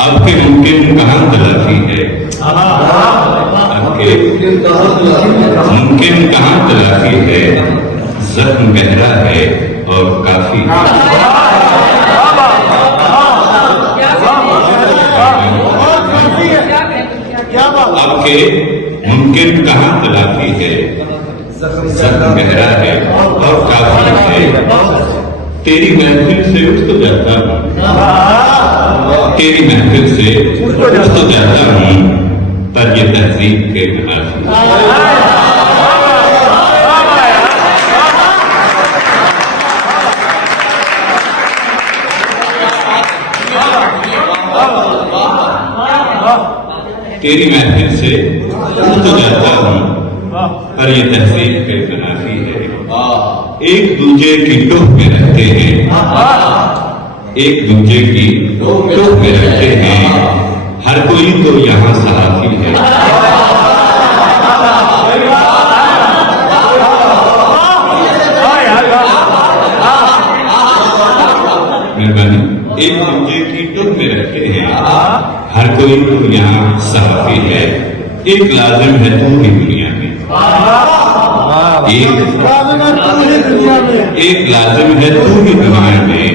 आपके मुमकिन कहाँ तलाफी है, आपके मुमकिन कहाँ तलाफी है, जख्म गहरा है और काफी आपके मुमकिन कहाँ तलाफी है, जख्म गहरा है और काफी है। तेरी महफिल से उठ तो जाता हूँ, तेरी महफिल से उठ तो जाता हूँ, पर ये तहजीब के मुनाफी। तेरी महफिल से उठ तो जाता हूँ, पर ये तहजीब के मुनाफी है। एक दूजे की टोह में रहते हैं, एक दूजे की टोह में रहते हैं, हर कोई तो यहाँ सहाफी है। मेहरबानी। एक दूजे की टोह में रहते हैं, हर कोई तो यहाँ सहाफी है। एक लाजिम है पूरी दुनिया में, एक लाजिम है तू ही दुनिया में,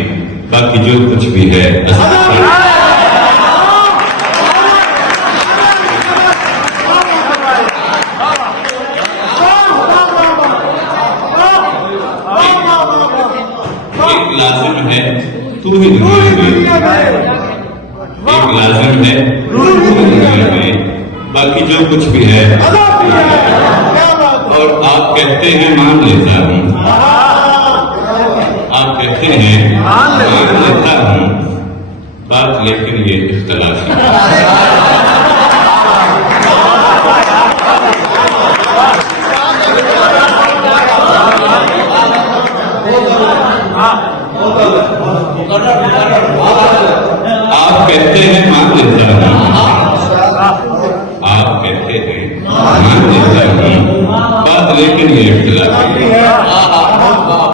बाकी जो कुछ भी है एक लाजिम है तू ही दुनिया में, एक लाजिम है तू ही दुनिया में, बाकी जो कुछ भी है। और आप कहते हैं मान लेता हूँ, आप कहते हैं मान लेता हूँ, बात लेकिन ये इख्तलाफ है। आप कहते हैं मान लेता हूँ, आप कहते हैं मान लेता हूँ, बात लेकिन ये इख्तलाफ है।